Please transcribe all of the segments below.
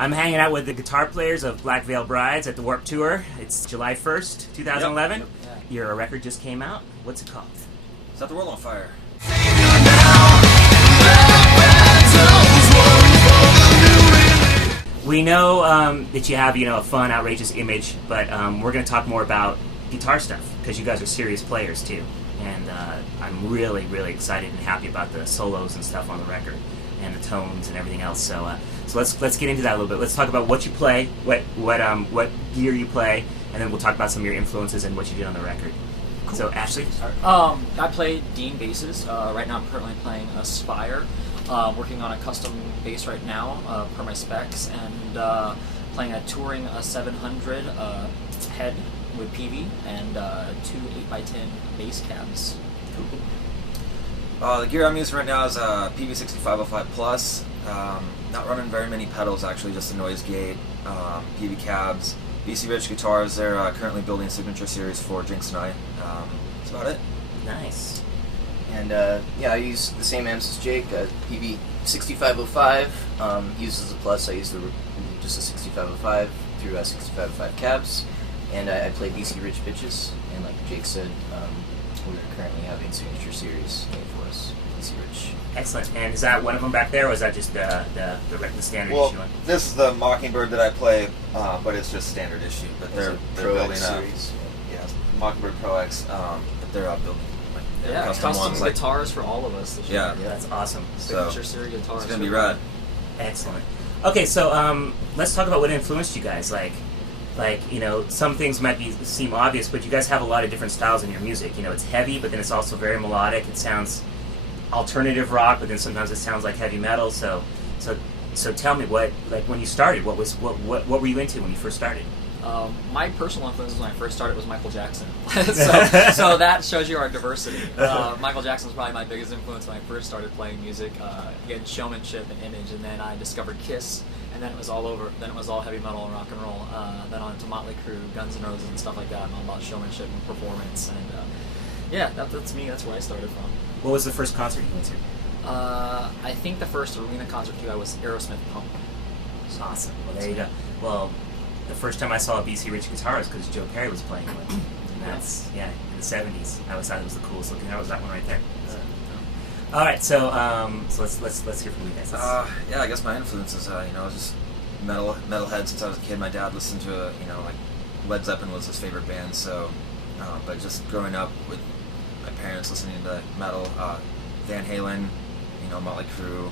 I'm hanging out with the guitar players of Black Veil Brides at the Warped Tour. It's July 1st, 2011. Yep. Your record just came out. What's it called? Set the World on Fire. We know that you have, a fun, outrageous image, but we're going to talk more about guitar stuff because you guys are serious players too. And I'm really, really excited and happy about the solos and stuff on the record and the tones and everything else. So let's get into that a little bit. Let's talk about what you play, what gear you play, and then we'll talk about some of your influences and what you did on the record. Cool. So Ashley, I play Dean basses. Right now I'm currently playing a Spire. Working on a custom bass right now per my specs, and playing a touring 700 head with PV and 2 8x10 bass cabs. The gear I'm using right now is a PV6505 Plus. Not running very many pedals, actually, just a noise gate, PV cabs, BC Rich guitars. They're currently building a signature series for Jinx and I. That's about it. Nice. And I use the same amps as Jake, PV6505. He uses the Plus. I use just a 6505 through 6505 cabs. And I play BC Rich bitches. And like Jake said, we're currently having signature series made for us, BC Rich. Excellent. And is that one of them back there, or is that just the standard issue one? This is the Mockingbird that I play, but it's just standard issue. But they're building series. Mockingbird Pro X. But they're building custom ones, guitars for all of us this year. Yeah, that's awesome. Signature series guitars. It's gonna be rad. Excellent. Okay, so let's talk about what influenced you guys. Like some things might seem obvious, but you guys have a lot of different styles in your music. It's heavy, but then it's also very melodic. It sounds alternative rock, but then sometimes it sounds like heavy metal. So tell me, when you started, what were you into when you first started? My personal influence when I first started was Michael Jackson. so that shows you our diversity. Michael Jackson was probably my biggest influence when I first started playing music. He had showmanship and image, and then I discovered Kiss, and then it was all over. Then it was all heavy metal and rock and roll. Then on to Motley Crue, Guns N' Roses, and stuff like that, and all about showmanship and performance. And that's me. That's where I started from. What was the first concert you went to? I think the first arena concert I was Aerosmith Pump. Awesome. Well, there you go. Well, the first time I saw a BC Rich guitar was because Joe Perry was playing with. And that's, in the 70s. I always thought it was the coolest looking. That was that one right there. So, all right, so let's hear from you guys. I guess my influences, just metalhead since I was a kid. My dad listened to, like Led Zeppelin was his favorite band. So, but just growing up with my parents listening to metal, Van Halen, Motley Crue,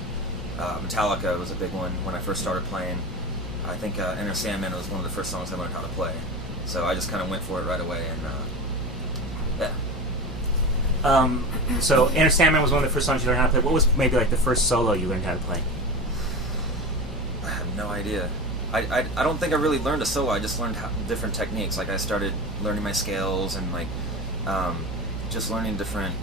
Metallica was a big one when I first started playing. I think Enter Sandman was one of the first songs I learned how to play. So I just kind of went for it right away, and So Enter Sandman was one of the first songs you learned how to play. What was maybe like the first solo you learned how to play? I have no idea. I don't think I really learned a solo. I just learned different techniques. Like I started learning my scales and just learning different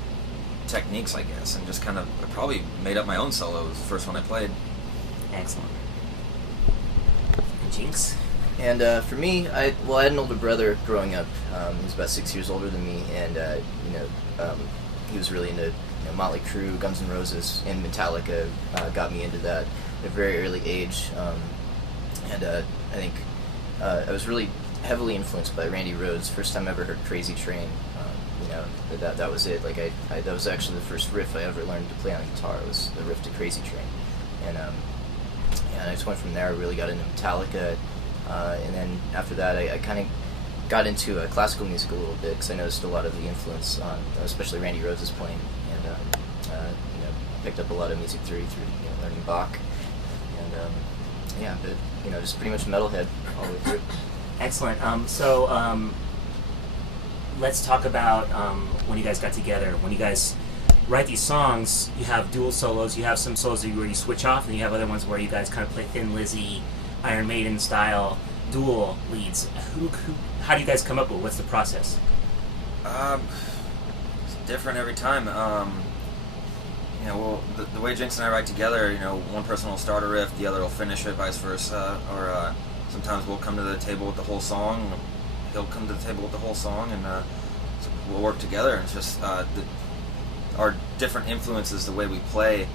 techniques, I guess, and just kind of I probably made up my own solo. It was the first one I played. Excellent. Jinx. And for me, I had an older brother growing up. He was about 6 years older than me, and he was really into Motley Crue, Guns N' Roses, and Metallica. Got me into that at a very early age, and I think I was really heavily influenced by Randy Rhoads. First time I ever heard Crazy Train. That was it. Like that was actually the first riff I ever learned to play on guitar. It was the riff to Crazy Train, and I just went from there. I really got into Metallica, and then after that, I kind of got into classical music a little bit because I noticed a lot of the influence on, especially Randy Rhoads' playing, and picked up a lot of music theory through learning Bach, and but just pretty much metalhead all the way through. Excellent. Let's talk about when you guys got together. When you guys write these songs, you have dual solos. You have some solos where you switch off, and you have other ones where you guys kind of play Thin Lizzy, Iron Maiden style dual leads. How do you guys come up with? What's the process? It's different every time. The way Jinx and I write together, one person will start a riff, the other will finish it, vice versa. Or sometimes we'll come to the table with the whole song. He'll come to the table with the whole song, and so we'll work together. And it's just our different influences, the way we play,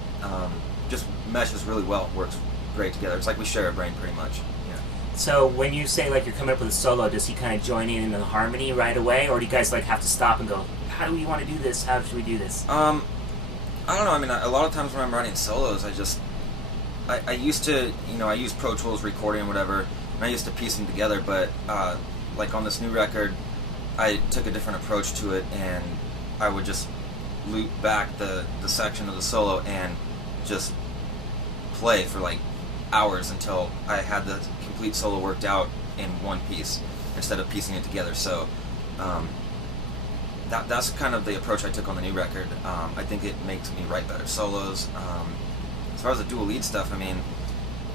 just meshes really well. Works great together. It's like we share a brain pretty much. Yeah. So when you say like you're coming up with a solo, does he kind of join in the harmony right away, or do you guys like have to stop and go, how do we want to do this? How should we do this? I don't know. I mean, a lot of times when I'm writing solos, I used to, I use Pro Tools recording and whatever, and I used to piece them together. But like on this new record, I took a different approach to it, and I would just loop back the section of the solo and just play for like hours until I had the complete solo worked out in one piece instead of piecing it together. So that's kind of the approach I took on the new record. I think it makes me write better solos. As far as the dual lead stuff, I mean,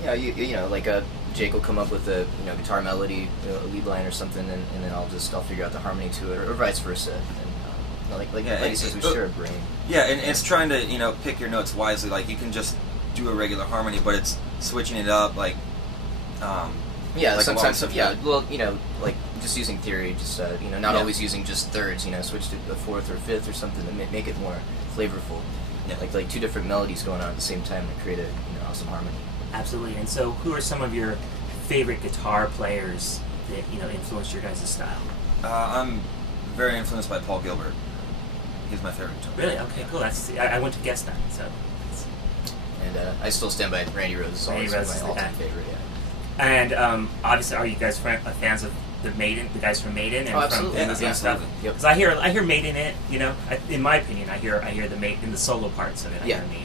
yeah, like Jake will come up with a guitar melody, a lead line or something, and then I'll figure out the harmony to it, or vice versa. And like he says, we share a brain. Yeah, and it's trying to pick your notes wisely. Like you can just do a regular harmony, but it's switching it up. Like yeah, like sometimes well, like just using theory, just not always using just thirds. Switch to a fourth or fifth or something to make it more flavorful. Yeah, like two different melodies going on at the same time to create a awesome harmony. Absolutely. And so, who are some of your favorite guitar players that influenced your guys' style? I'm very influenced by Paul Gilbert. He's my favorite guitar player. Really? Okay, cool. I wouldn't have guessed that. So. And I still stand by Randy Rhoads is always my all-time favorite. Yeah. And obviously, are you guys fans of the guys from Maiden, and from and stuff? Yep. Because I hear Maiden in it. In my opinion, I hear the Maiden in the solo parts of it. I hear Maiden.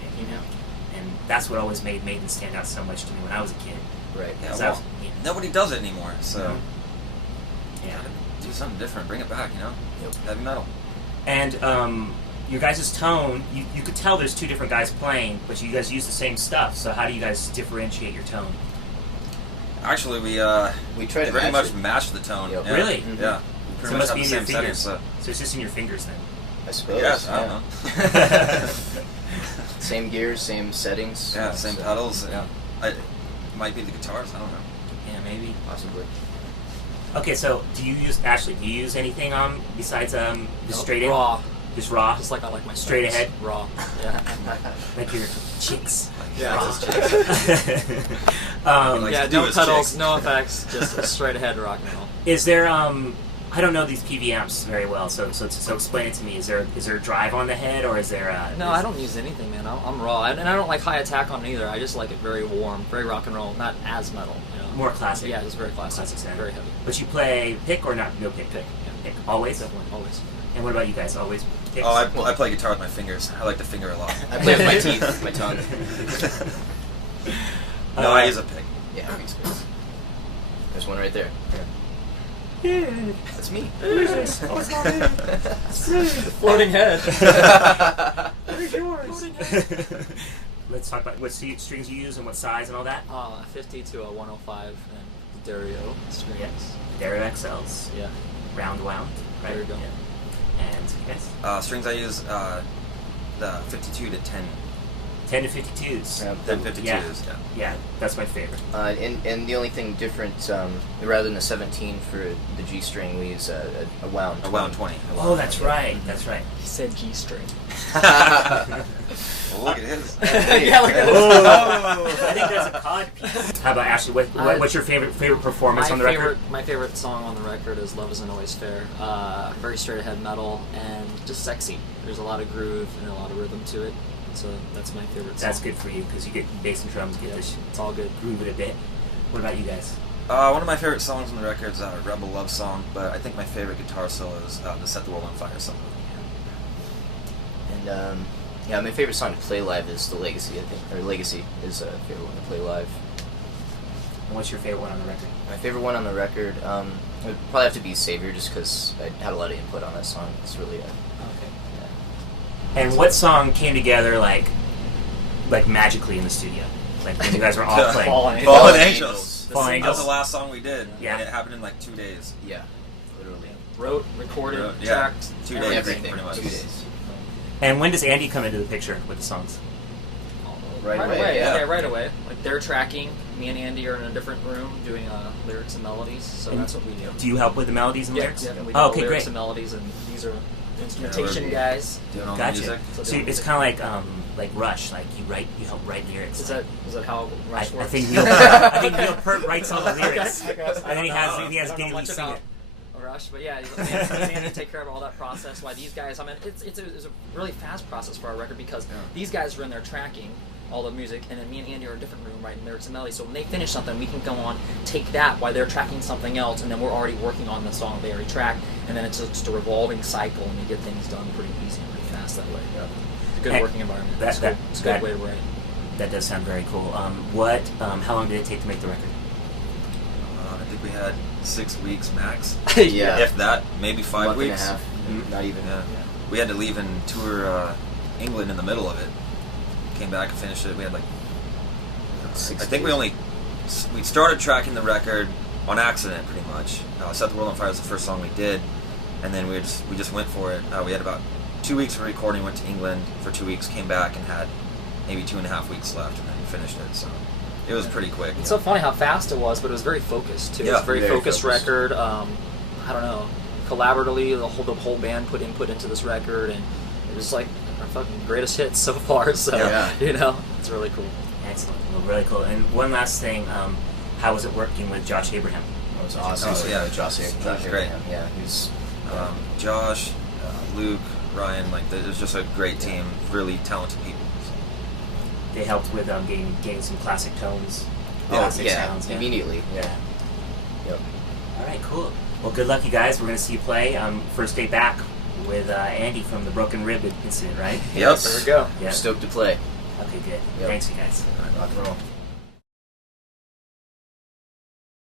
And that's what always made Maiden stand out so much to me when I was a kid. Right. Yeah. Well, nobody does it anymore, so yeah, do something different. Bring it back. Yep. Heavy metal. And your guys' tone, you could tell there's two different guys playing, but you guys use the same stuff. So how do you guys differentiate your tone? Actually, we try to pretty much match the tone. Yep. Yeah. Really? Mm-hmm. Yeah. We So it pretty must much be in have your the same fingers. settings, So it's just in your fingers then. I suppose. Yes, I don't know. Same gears, same settings. Yeah, same pedals. Yeah. It might be the guitars. I don't know. Yeah, maybe. Possibly. Okay, so do you use anything besides the straight in? Raw. Just raw? Just like I like my straight steaks. ahead? Raw. Yeah. Like your cheeks? Yeah, raw. just chicks. Like Yeah, to do no his pedals, chicks. no effects, just a straight ahead rock and roll. Is there I don't know these PV amps very well, so explain it to me. Is there a drive on the head, or is there a... No, I don't use anything, man. I'm raw, and I don't like high attack on it either. I just like it very warm, very rock and roll, not as metal. More classic? Yeah, it's very classic sound. very heavy. But you play pick or not? No pick? Pick, yeah. Pick. Always? Definitely, always. And what about you guys? Always picks? Oh, I play guitar with my fingers. I like to finger a lot. I play with my teeth, my tongue. No, I use a pick. Yeah, makes sense. There's one right there. Yeah. That's me. Oh, it's not me. Floating head. Where's yours? Let's talk about what strings you use and what size and all that. 50 to a 105 and the Dario strings. Yes. Dario XLs. Yeah. Round wound. Right? There you go. Yeah. And yes. Strings I use the 52 to 10. 10 to 52s. 10 52s. Yeah. Yeah. Yeah, that's my favorite. And the only thing different, rather than a 17 for the G string, we use a wound. A wound 20. Oh, that's right. That's right. He said G string. Well, look at his. Yeah, look at his. Oh, I think that's a cod piece. How about Ashley? What's your favorite performance on the record? My favorite song on the record is "Love Isn't Always Fair." Very straight ahead metal and just sexy. There's a lot of groove and a lot of rhythm to it. So that's my favorite song. That's good for you because you get bass and drums, get this It's all good. groove it a bit. What about you guys? One of my favorite songs on the record is Rebel Love Song, but I think my favorite guitar solo is the Set the World on Fire song. And my favorite song to play live is The Legacy, I think. Or Legacy is a favorite one to play live. And what's your favorite one on the record? My favorite one on the record would probably have to be Savior, just because I had a lot of input on that song. It's really Okay. And what song came together like magically in the studio? Like when you guys were all playing? Fallen Angels. Fallen That Angels. was the last song we did. Yeah. And it happened in like 2 days. Yeah, literally. Wrote, recorded, Yeah. tracked, 2 days, Everything. pretty much. 2 days. And when does Andy come into the picture with the songs? Right away, Yeah, yeah. right away. Like they're tracking. Me and Andy are in a different room doing lyrics and melodies. So And that's what we do. Do you help with the melodies and lyrics? Yeah, we do Oh, all okay, lyrics great. and melodies, and these are instrumentation we're- guys. Doing all the Gotcha. music. So So doing it's music. kind of like Rush, like you help write lyrics. Is that how Rush works? I think Neil Peart writes all the lyrics, Okay. and then he has I don't Gideon know much sing about it. Rush, but yeah, Xander to take care of all that process. Why these guys? I mean, it's a really fast process for our record because these guys are in there tracking all the music, and then me and Andy are in a different room writing lyrics and melody. So when they finish something, we can go on, take that while they're tracking something else, and then we're already working on the song they already tracked, and then it's just a revolving cycle, and we get things done pretty easy and pretty fast that way. Yeah. It's a good working environment. It's a good way to write. That does sound very cool. How long did it take to make the record? I think we had 6 weeks max. Yeah. If that, maybe 5 Month weeks. and a half. Mhm. Not even. Yeah. We had to leave and tour England in the middle of it. Came back and finished it. We had like, I 6 think days. we started tracking the record on accident pretty much. Set the World on Fire was the first song we did, and then we just went for it. We had about 2 weeks of recording. Went to England for 2 weeks. Came back and had maybe 2.5 weeks left, and then finished it. So it was pretty quick. It's so funny how fast it was, but it was very focused too. Yeah, It was a very very focused focused. record. I don't know. Collaboratively, the whole band put input into this record, and it was like our fucking greatest hits so far. So Yeah. it's really cool. Excellent. Well, really cool. And one last thing, how was it working with Josh Abraham? It was awesome. Oh, yeah. Josh Great. Abraham. Yeah, he was. Josh, Luke, Ryan, like it was just a great team. Really talented people. They helped with getting some classic tones, Oh, classic yeah, sounds. immediately. Yeah. Yep. All right, cool. Well, good luck, you guys. We're going to see you play first day back with Andy from the Broken Rib incident, right? Yep. There we go. Yeah. Stoked to play. Okay, good. Yep. Thanks, you guys. Rock and roll.